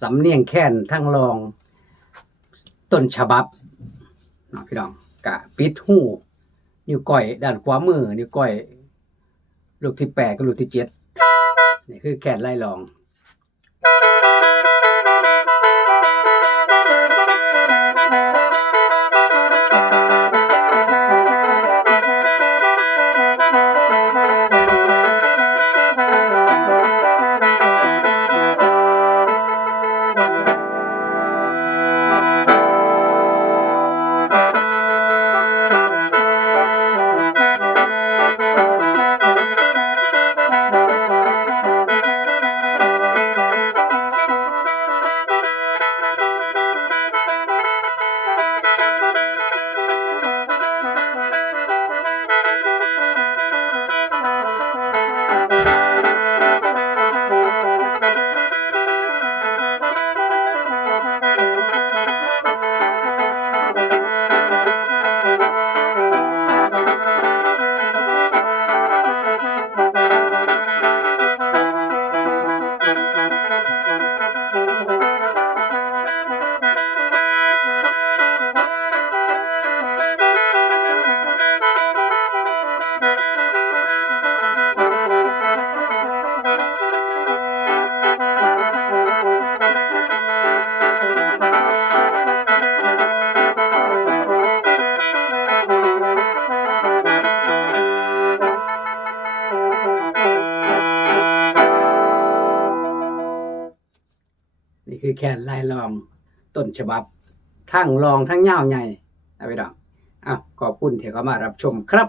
สำเนียงแค้นทั้งรองต้นฉบับเนาะพี่น้องกะปิดหูนิ้วก้อยด้านขวามือนิ้วก้อยลูกที่8กับลูกที่7นี่คือแค้นไล่รองนี่คือแค้นไล่รองต้นฉบับทั้งรองทั้งยาวใหญ่นะพี่น้องขอบคุณที่เข้ามารับชมครับ